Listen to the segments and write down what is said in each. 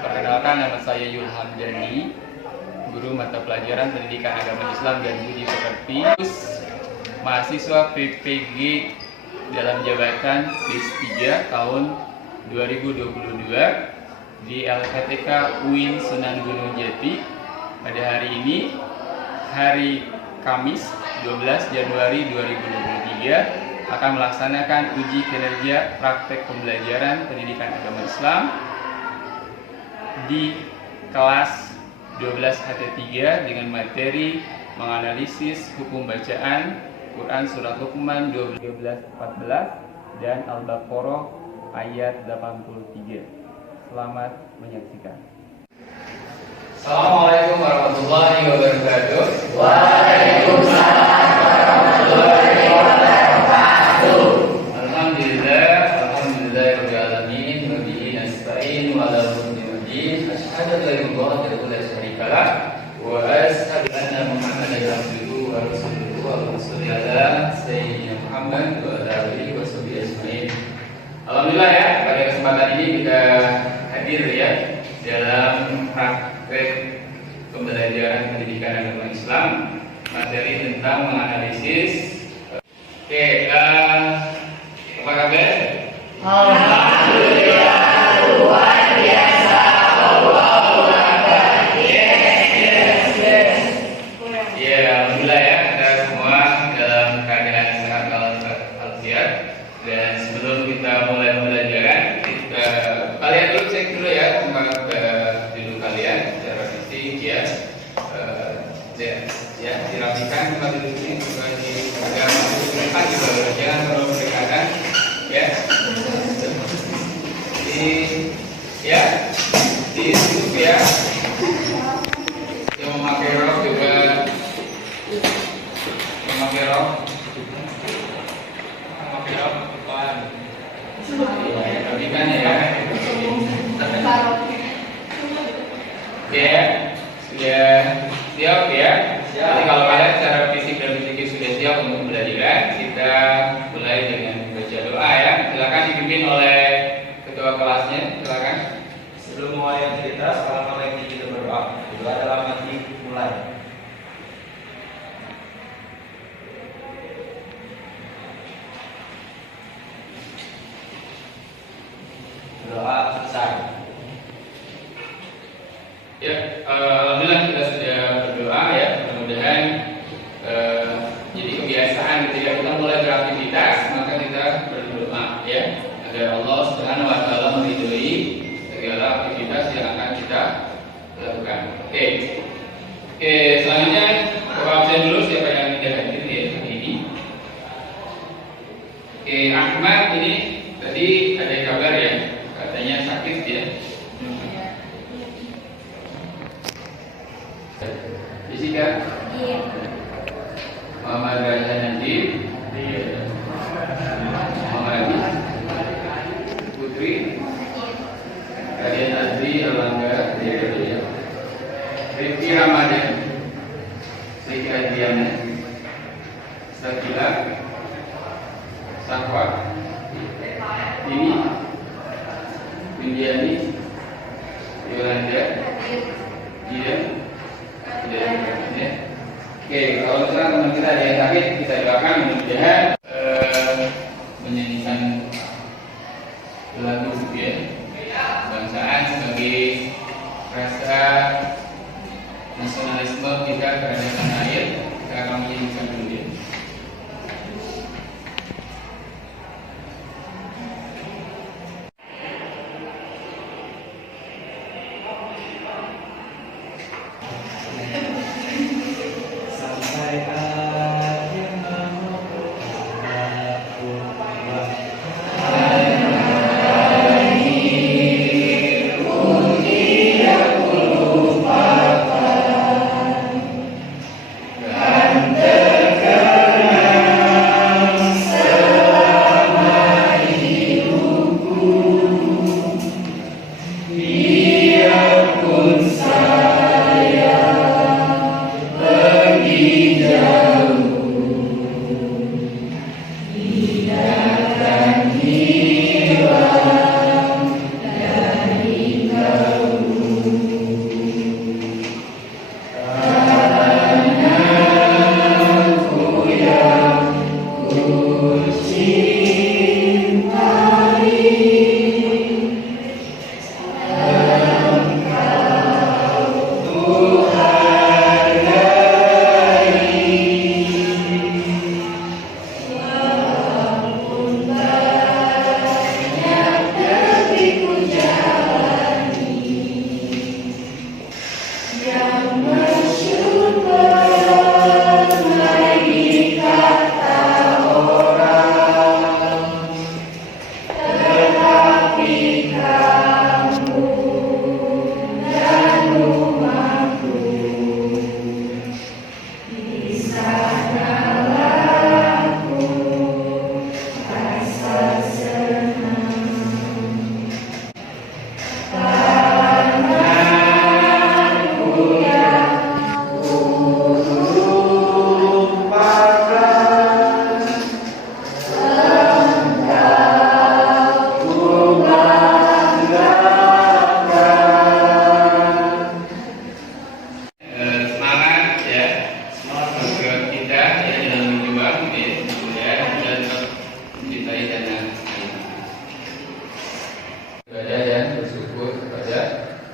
Perkenalkan, nama saya Yul Hamdani, guru mata pelajaran Pendidikan Agama Islam dan Budi Pekerti, mahasiswa PPG dalam jabatan D3 tahun 2022 di LPTK UIN Sunan Gunung Jati. Pada hari ini, hari Kamis 12 Januari 2023, akan melaksanakan uji kinerja praktek pembelajaran pendidikan agama Islam di kelas 12 HT3 dengan materi menganalisis hukum bacaan Quran Surat Luqman 12-14 dan Al-Baqarah ayat 83. Selamat menyaksikan. Assalamualaikum warahmatullahi wabarakatuh. Waalaikumsalam warahmatullahi wabarakatuh. Alhamdulillahirabbil alamin wa bihi nasta'in wa ala muhammadin asyhadu an la ilaha illallah wa asyhadu anna muhammadan abduhu wa rasuluhu wa sholli ala sayyidina Muhammad wa ala alihi wa sahbihi ajmain. Alhamdulillah ya, pada kesempatan ini kita hadir ya dalam praktek pembelajaran pendidikan agama Islam, materi tentang menganalisis. Oke, apa kabar? Alhamdulillah, luar biasa. Allahu Akbar. Yes. Ya, alhamdulillah ya, kita semua dalam keadaan sehat walafiat. Dan sebelum kita mulai pembelajaran, kalian dulu cek dulu ya tempat duduk kalian secara fisik ya. Dirapikan tempat duduk ini supaya agar masuk depan juga, jangan terlalu berdekatan ya. Ditutup ya. Yang memakai rok juga memakai rok depan. Rapikan ya. Sudah siap ya. Jadi kalau kalian secara fisik dan psikis sudah siap untuk belajar, kita mulai dengan baca doa ya. Silakan dipimpin oleh ketua kelasnya. Silakan. Sebelum mulai cerita, assalamualaikum kita berdoa. Doa dalam hati mulai. Doa selesai. Ya, alhamdulillah kita sudah berdoa ya. Mudah-mudahan jadi kebiasaan ketika kita mulai beraktivitas, maka kita berdoa ya, agar Allah Subhanahu wa taala meridhoi segala aktivitas yang akan kita lakukan. Oke, selanjutnya coba absen dulu siapa yang tidak hadir ya hari ini. Ahmad ini tadi ada kabar ya, katanya sakit ya. Jessica? Iya. Muhammad Raja Najib? Iya. Muhammad Putri? Kalian Azri Erlangga? Iya. Rifki Ramadan? Siti Adriana? Sakila? Safwa? Ini? Windiani? Yolanda? Iya. Oke, kalau misalnya teman kita ada yang sakit, kita doakan mudah-mudahan menyanyikan lagu ya kebangsaan sebagai rasa nasionalisme kita terhadap tanah air. Kita akan menyanyikan dulu ya. Dan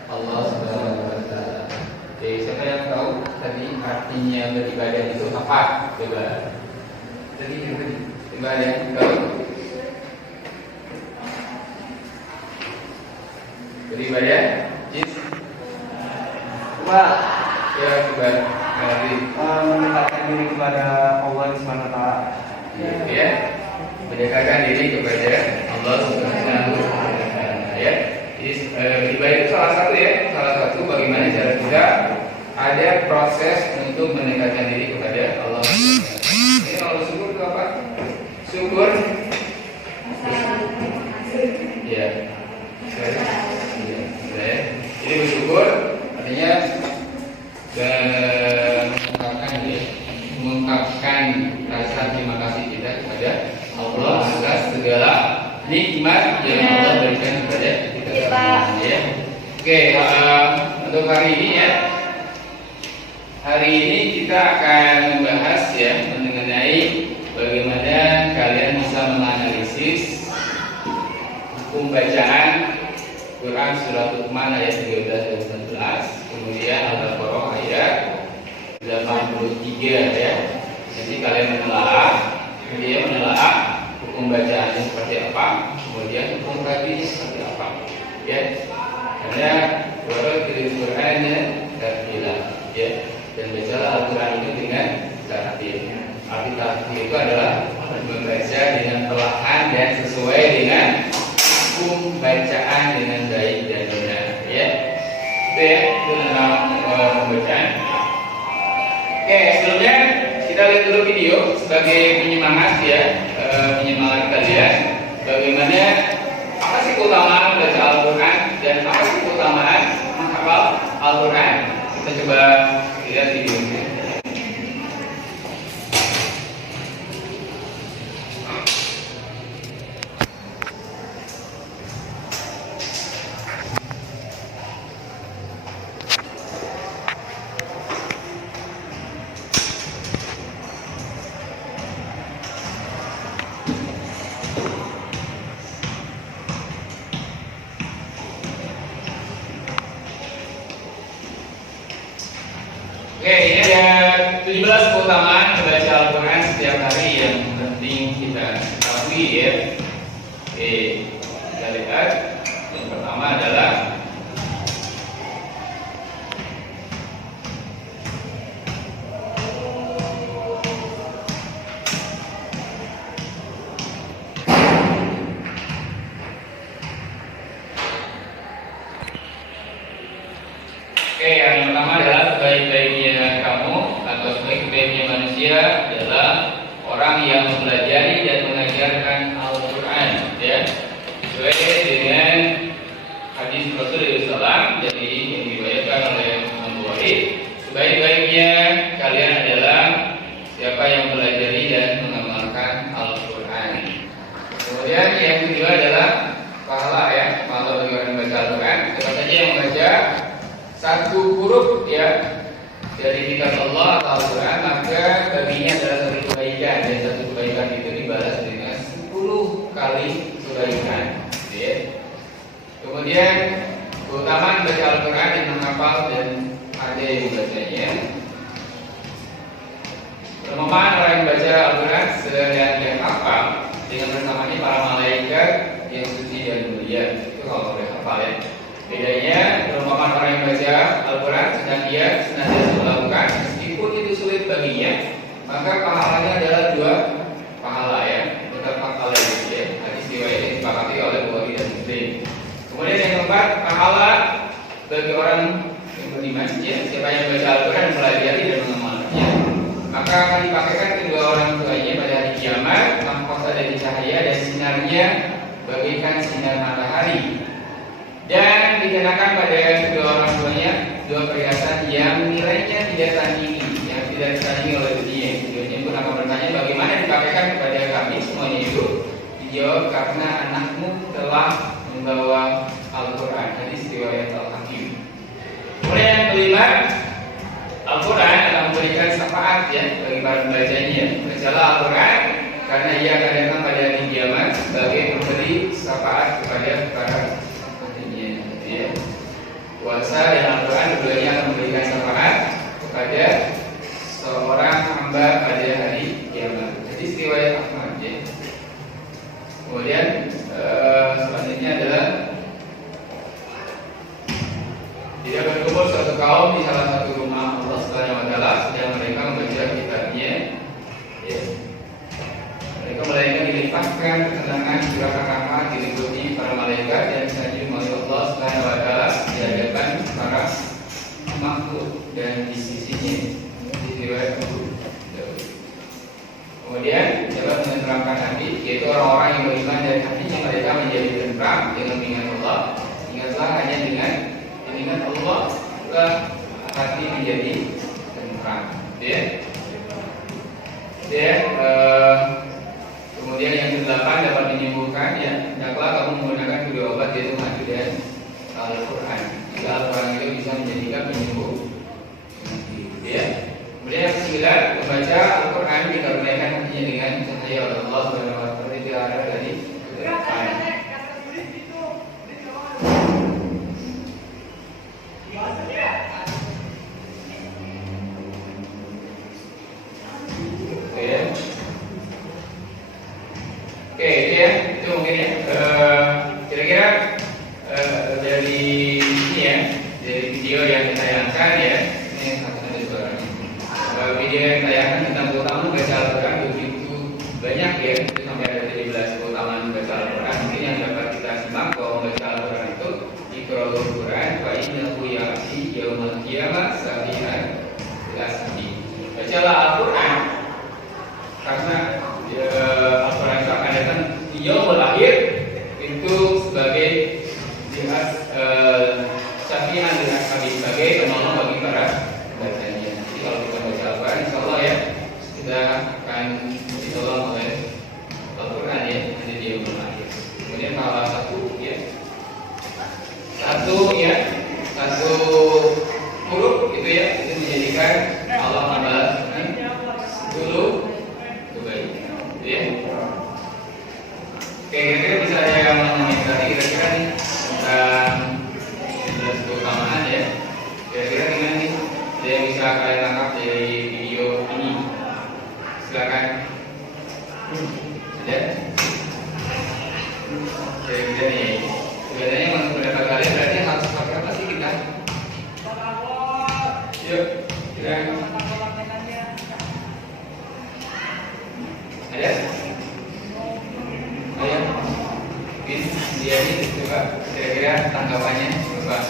Allah Subhanahu wa taala. Oke, siapa yang tahu tadi artinya beribadah itu apa? Coba. Tadi ibadah tahu? Beribadah? Jis? Wah, Ya, coba. Ngerti. mendekatkan diri kepada Allah Subhanahu wa taala. Ya, mendekatkan diri kepada Allah Subhanahu wa taala. Ya. Jadi beribadah itu salah satu bagaimana cara kita ada proses untuk mendekatkan diri kepada Allah. Ini kalau syukur itu apa? Syukur. Ya. Ya. Jadi bersyukur artinya mengungkapkan rasa terima kasih kita kepada Allah atas segala nikmat yang Allah berikan kepada kita semua. Ya. Oke, untuk hari ini ya. Hari ini kita akan membahas ya mengenai bagaimana kalian bisa menganalisis hukum bacaan Quran surat Luqman ayat 13 dan 19, kemudian Al-Baqarah ayat 83 ya. Jadi kalian menelaah hukum bacaannya seperti apa, kemudian hukum kajinya seperti apa. Ya. Karena Qurannya tartilah ya. Dan bacalah Al-Quran itu dengan tartil. Arti tartil itu adalah membaca dengan perlahan dan sesuai dengan hukum bacaan dengan baik dan benar. Ya, itu ya itu tentang pembacaan. Oke, sebelumnya kita lihat dulu video sebagai penyemangat ya, penyemangat kalian. Bagaimana apa sih keutamaan baca Al-Quran dan apa sih keutamaan menghafal Al-Quran? Kita coba lihat videonya. Oke, ini ada 17 keutamaan membaca Al-Quran setiap hari yang penting kita ketahui ya. Oke, kita lihat. Yang pertama adalah yang pertama adalah sebaik-baiknya kamu atau sebaik-baiknya manusia adalah orang yang mempelajari dan mengajarkan Al-Quran ya. Sesuai dengan hadis Rasulullah SAW jadi yang diriwayatkan oleh Imam Bukhari, sebaik-baiknya kalian adalah siapa yang mempelajari dan mengamalkan Al-Quran. Kemudian yang kedua adalah pahala ya, pahala bagi orang yang membaca Al-Quran. Siapa saja yang membaca satu huruf ya dari kitab Allah atau Al-Quran, maka baginya adalah satu kebaikan, dan satu kebaikan itu dibalas dengan 10 kali kebaikan ya. Kemudian keutamaan baca Al-Quran yang menghafal dan ada yang membacanya. Perumpamaan orang yang baca Al-Quran sedang yang hafal dengan bersamanya para malaikat yang suci dan mulia. Itu kalau boleh hafal ya. Bedanya perumpamaan orang yang baca Al-Quran sedang dia senantiasa melakukan meskipun itu sulit baginya, maka pahalanya adalah 2 pahala ya, tetap pahala itu ya. Hadis riwayat ini disepakati oleh Bukhari dan Muslim. Kemudian yang keempat, pahala bagi orang yang beriman ya, siapa yang baca Al-Quran mempelajari dan mengamalkannya, maka akan dipakaikan kedua orang tuanya pada hari kiamat mahkota dari cahaya dan sinarnya bagaikan sinar matahari, dan dikenakan pada kedua orang tuanya 2 perhiasan yang nilainya tidak tandingi, yang tidak ditandingi oleh dunia. Tujuannya pun akan bertanya bagaimana dipakaikan kepada kami semuanya itu. Dijawab karena anakmu telah membawa Al-Quran. Hadis riwayat Al-Hakim. Kemudian yang kelima, Al-Quran akan memberikan syafaat ya bagi para pembacanya. Bacalah Al-Quran karena ia akan datang pada hari kiamat sebagai pemberi syafaat kepada para ya. puasa dan Al-Quran keduanya akan memberikan syafaat kepada seorang hamba pada hari kiamat. Jadi riwayat Ahmad ya. Kemudian selanjutnya adalah tidak berkumpul suatu kaum di salah satu rumah Allah Subhanahu wa taala sedang mereka membaca kitabnya ya. Mereka melainkan dilimpahkan ketenangan curahkan rahmat diliputi para malaikat dan disanjung oleh Allah Subhanahu wa taala di hadapan para makhluk dan di sisinya di riwayat Abu Daud. Kemudian dapat menerangkan hati yaitu orang-orang yang beriman dan hatinya mereka menjadi tentram dengan ingat Allah. Ingatlah hanya dengan ingat Allah lah hati menjadi tentram. Ya. Dan kemudian yang ke-8 dapat menyembuhkan ya. Hendaklah kamu menggunakan kedua obat yaitu madu dan Al-Quran. Jika Al-Quran itu bisa menjadikan penyembuh. Ya. Kemudian yang ke-9 membaca Al-Quran dikaruniakan hatinya dengan cahaya oleh Allah Subhanahu wa taala di arah dari Al-Quran. Oke, itu mungkin ya. Kira-kira dari ini ya, dari video yang ditayangkan ya, ini ada suaranya. Video yang ditayangkan tentang keutamaan baca Al-Quran begitu banyak ya, itu sampai ada 17 keutamaan baca Al-Quran. Mungkin yang dapat kita simak bahwa membaca Al-Quran itu Iqra'ul Quran wa innahu ya'ti yaumal qiyamah safihan lasmi. Bacalah Al-Quran karena Al-Quran itu akan datang di yaumul akhir itu sebagai jihad syafi'an dan ashabi sebagai penolong bagi para bacanya. Jadi kalau kita baca Al-Quran insyaallah ya kita akan ditolong oleh Al-Quran ya nanti di yaumul akhir. Kemudian salah satu huruf itu ya itu menjadikan Allah membalas 10 kebaikan. Ya. Oke, kira-kira bisa ada yang mengomentari kira-kira nih tentang keutamaan ya. Kira-kira gimana nih? Ada yang bisa kalian tangkap dari video ini? Silakan. Ada? Kira-kira nih. Sebenarnya menurut pendapat kalian berarti harus pakai apa sih kita? Yuk, kira-kira. Ada? Ayo, dia ini coba kira-kira tanggapannya coba.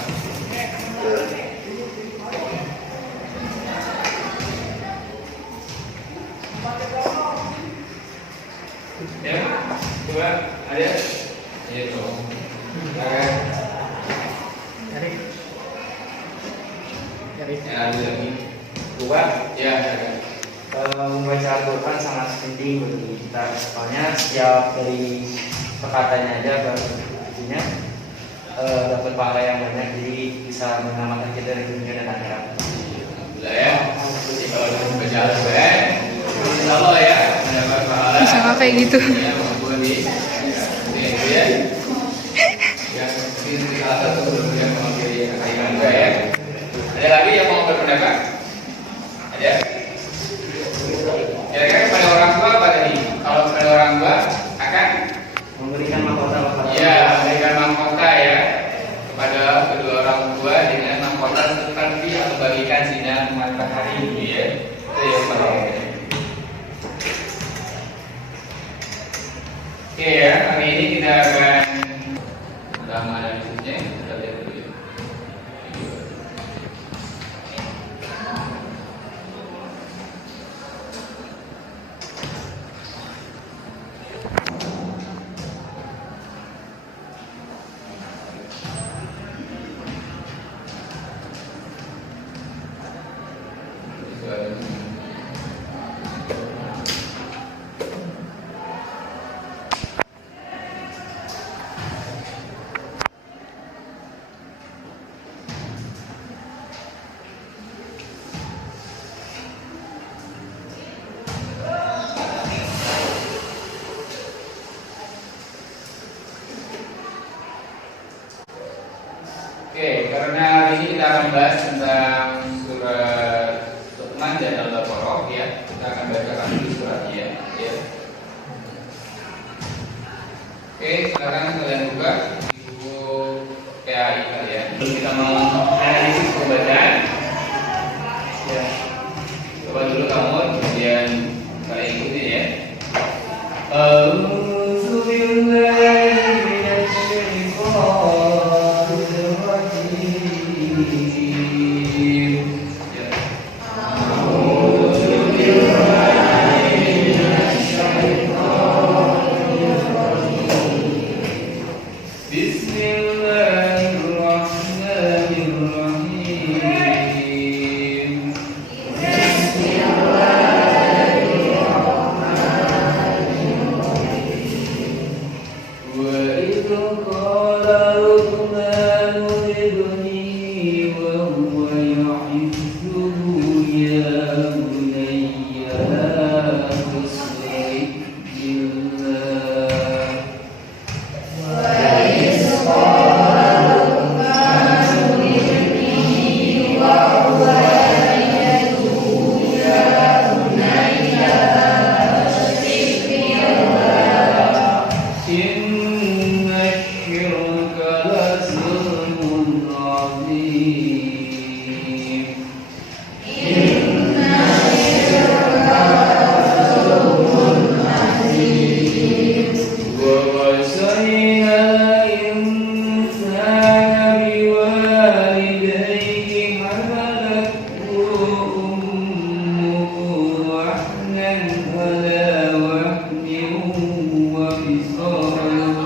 Ya, coba ada? Iya dong. Ya, ada lagi. Coba, ya. Membaca Al-Quran sangat penting bagi kita. Soalnya setiap dari perkataannya aja artinya dapat pahala yang banyak, jadi bisa menyelamatkan kita dari dunia dan akhirat. Alhamdulillah ya. Jadi kalau kita membaca Al-Quran, insyaallah ya mendapat pahala. Bisa kayak gitu. Ya, maupun di itu ya. Yang ini salah satu yang mewakili akhirat juga ya. Ada lagi yang mau berpendapat? Ada? Kira-kira kepada orang tua apa tadi? Kalau kepada orang tua akan Memberikan mahkota kepada ya, memberikan mahkota ya kepada kedua orang tua dengan mahkota seperti atau bagikan sinar matahari ya. Itu yang pertama. Oke ya, hari ini kita akan menganalisisnya. Kita lihat dulu ya. Karena hari ini kita akan bahas tentang surat Luqman dan Al-Baqarah ya. Kita akan bacakan dulu suratnya ya. Oke, sekarang kalian buka di buku PAI kalian. Terus kita mau analisis pembacaan. Ya. Coba dulu kamu, kemudian kalian ikuti ya. A'udzu billahi minasy syaithanir rajim. Ya. A'udzu billahi minasy syaithanir rajim. Bismillahirrahmanirrahim. وإذ قال لقمان لابنه وهو يعظه يا بني لا تشرك بالله إن الشرك لظلم عظيم ووصينا الإنسان بوالديه حملته أمه وحنا على وحن وفصاله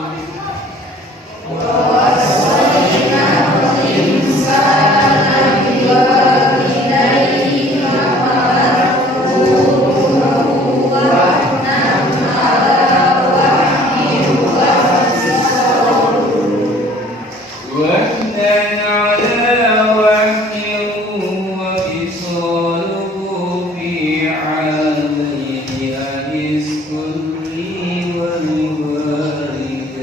وحنا على وحن وفصاله في عامين أن اشكر لي ولوالديك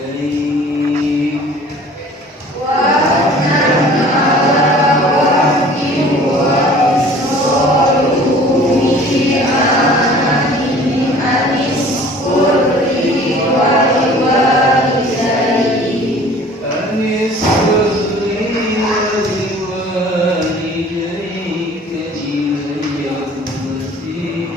أن اشكر لي ولوالديك إلي المصير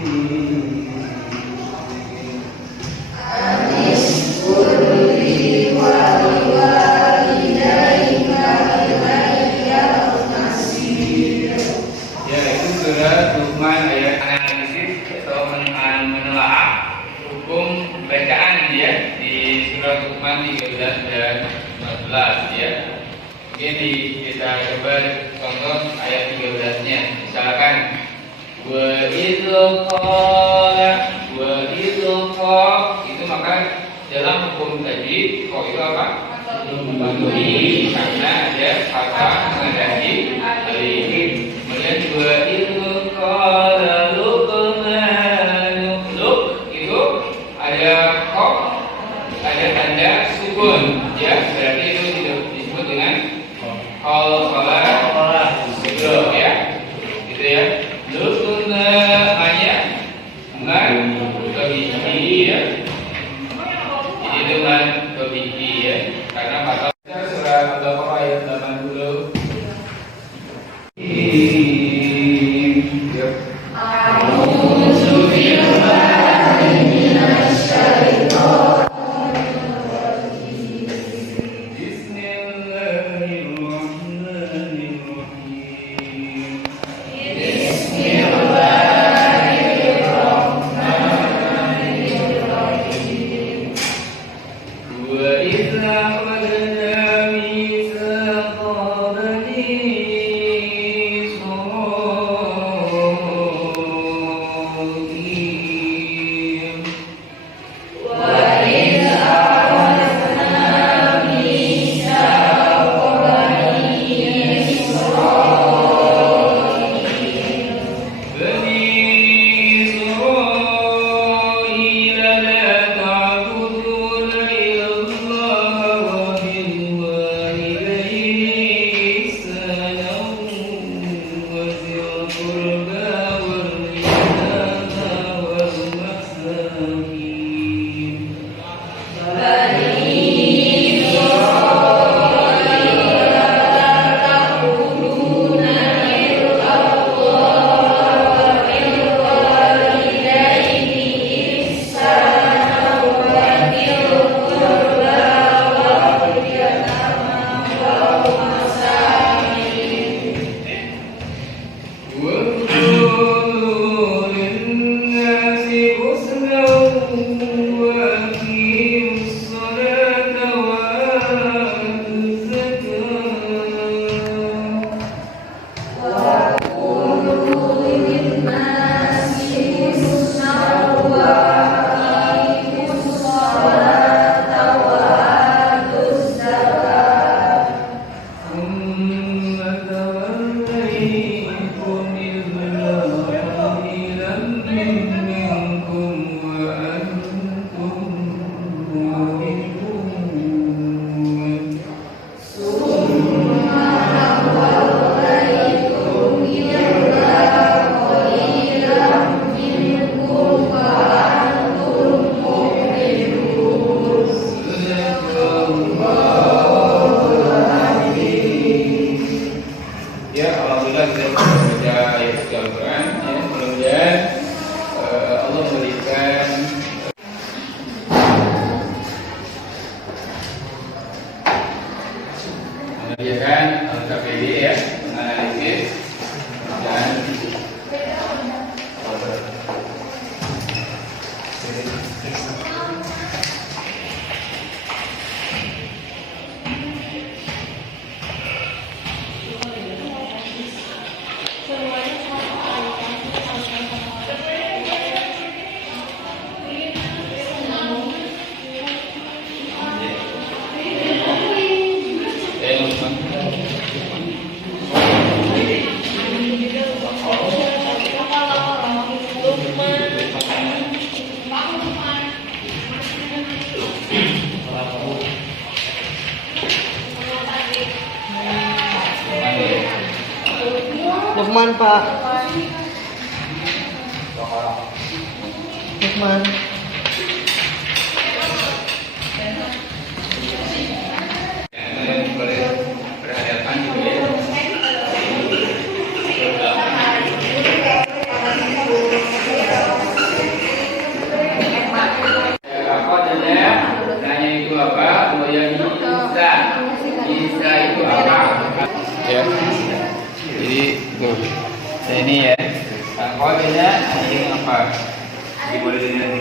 Ya, itu surat Luqman ayat analisis atau menelaah hukum bacaan ya di surat Luqman 13 dan 14 ya. Mungkin kita coba contoh ayat 13-nya. Misalkan wa idza itu maka dalam hukum tajwid kok itu apa? Mabni karena ada kata mengandai alif. Kemudian wa idza qala Luqman itu ada kok ada tanda sukun ya, berarti itu disebut dengan qalah ya. Gitu ya. Luqman hanya kebihi ya. Jadi dengan kebihi ya. Karena kata surat Al-Baqarah ayat 80. alhamdulillah kita baca ayat suci Al-Quran ya. Mudah-mudahan Allah memberikan menyediakan KPD ya, analisis dan Lukman Pak. Lukman. boleh berhadapan gitu ya. Apa tanya? Tanya itu apa? Yang Isa itu apa? Ya. Jadi ini ya. Kodenya ini apa? Dimulai dengan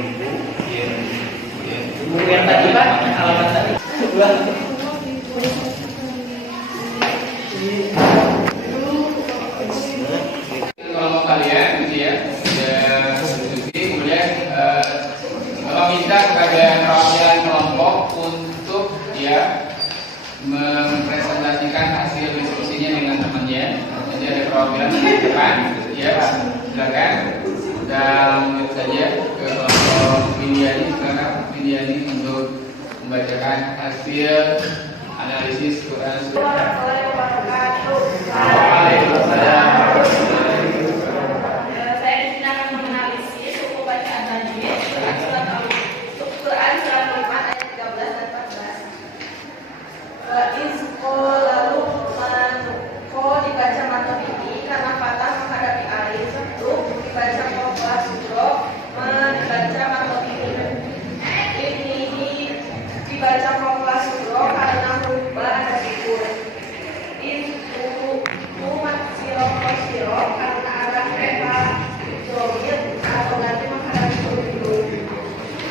Buku yang tadi Pak, halaman tadi. Kalau kalian gitu ya, sudah diskusi kemudian meminta kepada perwakilan kelompok untuk ya mempresentasikan hasil diskusinya dengan temannya. Jadi ada perwakilan di depan, ya silakan. Dan menurut saja ke kelompok Indiani sekarang Indiani untuk membacakan hasil analisis Quran. Waalaikumsalam. Saya di sini akan menganalisis suku bacaan tajwid Quran surat Luqman ayat 13 dan 14. Wa iz qala Luqman dibaca matobihi karena fathah menghadapi alif, dibaca qafah suro dibaca matobihi. Ini dibaca qafah suro karena rubah ada sukun. Itu siro karena arah mereka domir atau nanti menghadapi huruf.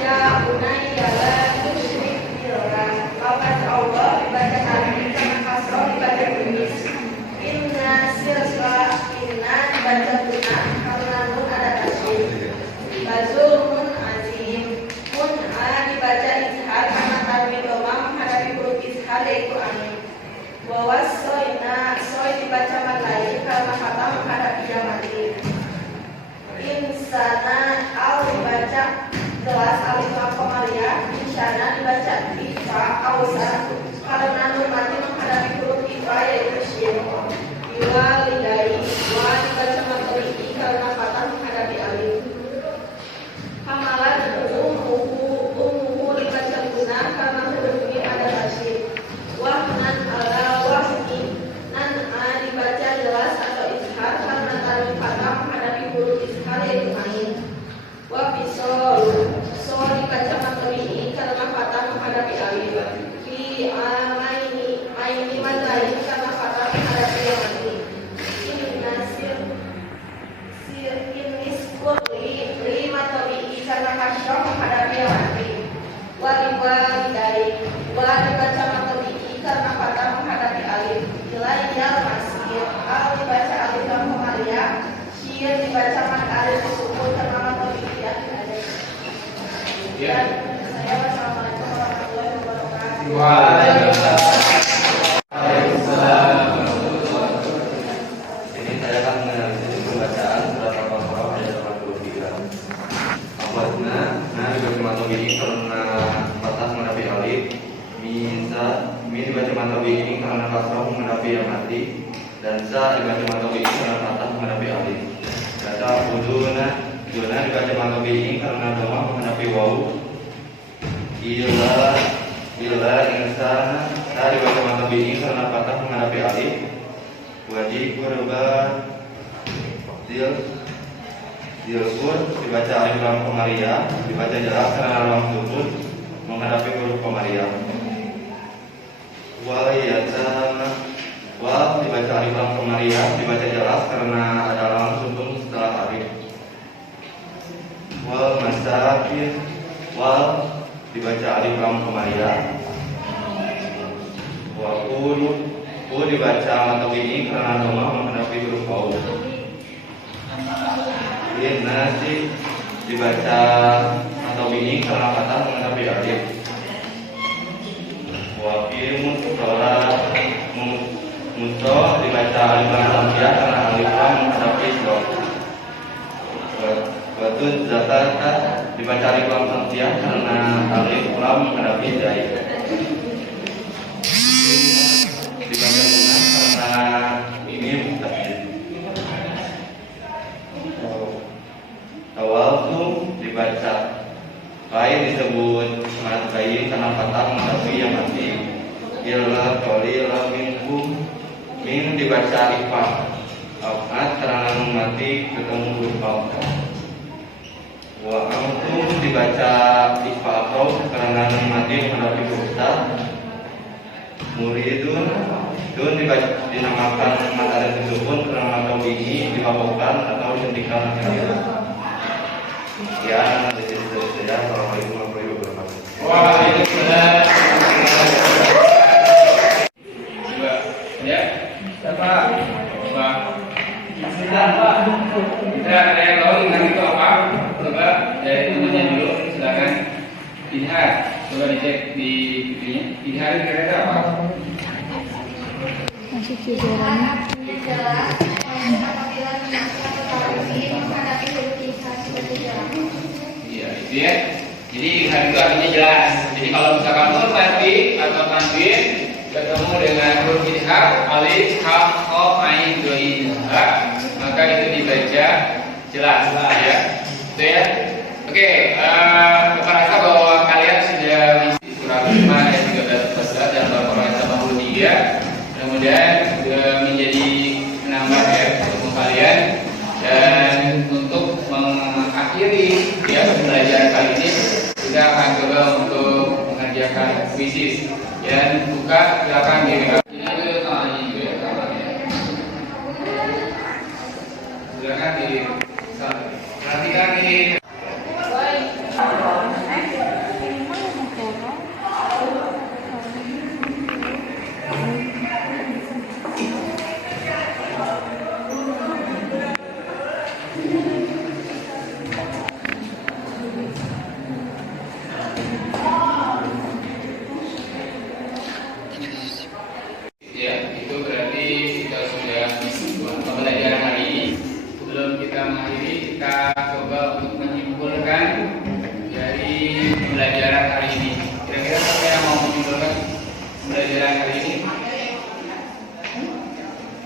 Ya unai jalan musyrik billah. Lawan Allah dibaca tadi karena kasroh dibaca tulis. Inna sirsa inna dibaca guna karena nun ada tasydid. Bazulmun azim mun dibaca izhar karena tanwin domah menghadapi huruf izhar yaitu alif. Wawasoina soy dibaca mat lain karena kata menghadapi yang mati. Insana al dibaca jelas alif lam komalia. Insana dibaca ifa ausa karena nun mati menghadapi huruf ifa yaitu shin. Iwa lidai wa dibaca mat lain karena kata menghadapi alif. Hamalan umuhu dibaca guna karena huruf ini ada tasydid. Wahnan ala wahni nan dibaca jelas atau izhar karena tanwin fathah menghadapi huruf izhar yaitu ain. Wa bisol so dibaca matlain karena fathah menghadapi alif. Fi aini matlain karena fathah menghadapi yang mati. Inna inis li matlain karena kasroh menghadapi yang mati. Wa liwalidai wa dibaca matlain karena fathah menghadapi alif. Ilayal masir al dibaca alif lam komalia. Syir dibaca mat alif sukun karena matlain ada. Ya. Saya wassalamualaikum warahmatullahi wabarakatuh. Waalaikumsalam. Ini saya akan menganalisis pembacaan surat Al-Baqarah ayat 83. Awalnya, dibaca matobi ini karena fathah menghadapi alif. Mi dibaca matobi ini karena kasroh menghadapi yang mati. Dan sa dibaca matobi ini karena fathah menghadapi alif. Kata uduna dibaca matobi ini karena domah menghadapi wawu. Ila insana dibaca matobi ini karena fathah menghadapi alif. Wadi kurba Dilpun dibaca alif lam komariah, dibaca jelas karena lam sukun menghadapi huruf komariah. Wal yatama wal dibaca alif lam komariah, dibaca jelas karena ada lam sukun setelah alif. Wal masakin wal dibaca alif lam komariah. Wa dibaca atau ini karena doma menghadapi huruf waw. Nasi dibaca atau ini karena kata menghadapi alif. Wakil musto dibaca alif lam samsiah karena alif lam menghadapi dom. Batu zakat dibaca alif lam samsiah karena alif lam menghadapi jai. Dibaca guna karena ini mustahil. Tawaltu dibaca baik disebut mat bayi karena patah menghadapi yang mati. Illa qalila minkum min dibaca ifah. Amat karena mati ketemu huruf alif. Wa antum dibaca ifah atau karena mati menghadapi huruf ta. Muridun dun dibaca dinamakan mat ada sukun karena atau ini dibawakan atau dihentikan akhirnya. Ya, dari situ saja. Assalamualaikum warahmatullahi wabarakatuh. Waalaikumsalam. Coba, ya. Siapa? Coba. Siapa? Kita ada yang tahu tentang itu apa? Coba dari temannya dulu. Silakan lihat. Coba dicek di videonya. Lihat kira-kira apa? Masih cidurannya. Jelas apabila menafsir atau tawil menghadapi huruf isha seperti jelas. Iya, itu ya. Jadi hal itu artinya jelas. Jadi kalau misalkan nur tanwin atau tanwin ketemu dengan huruf idgham alif, ha, kha, ain, doi, ha, maka itu dibaca jelas ya. Itu ya. Oke, Bapak rasa bahwa kalian sudah mengisi surat 5 ayat 13 dan Baqarah 83. Mudah-mudahan menjadi penambah ya untuk kalian, dan untuk mengakhiri ya pembelajaran kali ini kita akan coba untuk mengerjakan kuisis dan buka silakan di silakan di perhatikan di ya, itu berarti kita sudah pembelajaran hari ini. Sebelum kita mengakhiri, kita coba untuk menyimpulkan dari pembelajaran hari ini. Kira-kira siapa yang mau menyimpulkan pembelajaran hari ini?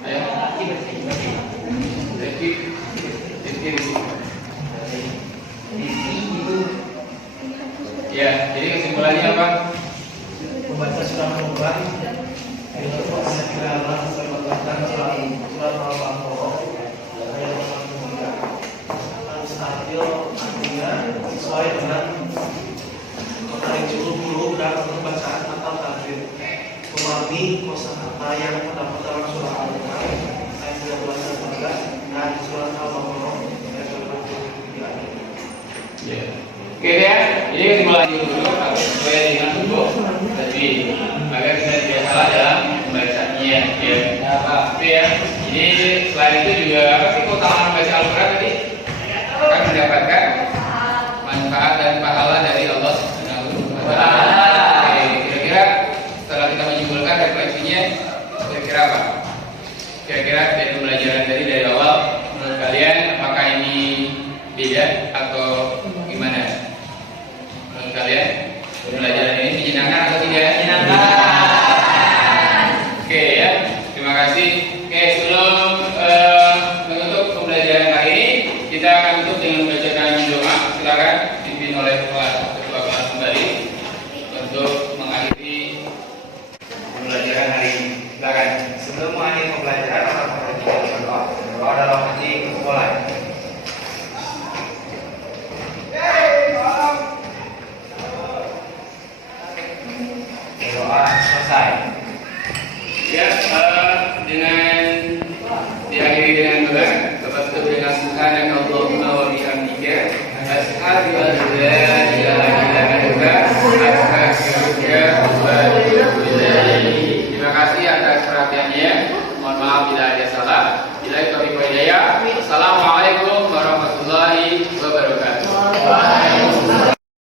Ayo, ya, jadi kesimpulannya apa? Membaca surah Al-Quran itu adalah sebutan surat Al-Baqarah ayat 83. Al-Stabil artinya sesuai dengan menarik juru dan pembacaan atau tajwid. Memahami kosakata yang terdapat dalam surah Al-Quran ayat 13 dan surat Al-Baqarah ayat 83. Ya. Oke ya, jadi kesimpulannya dulu sesuai dengan hukum tadi, maka kita tidak salah dalam membacanya ya. Apa ya? Jadi selain itu juga apa sih keutamaan membaca Al-Quran tadi? Akan mendapatkan manfaat dan pahala dari Allah Subhanahu wa Ta'ala. Oke, kira-kira setelah kita menyimpulkan refleksinya, kira-kira apa? Kira-kira dari pembelajaran tadi dari awal menurut kalian apakah ini beda atau gimana? Menurut kalian pembelajaran ini menyenangkan atau tidak? Menyenangkan. Oke ya, terima kasih. Oke, sebelum menutup pembelajaran kali ini, kita akan tutup dengan membacakan doa. Silakan dipimpin oleh ketua kelas kembali untuk mengakhiri pembelajaran hari ini. Silakan. Sebelum mengakhiri pembelajaran, Berdoa dalam hati mulai. Berdoa selesai. Ya,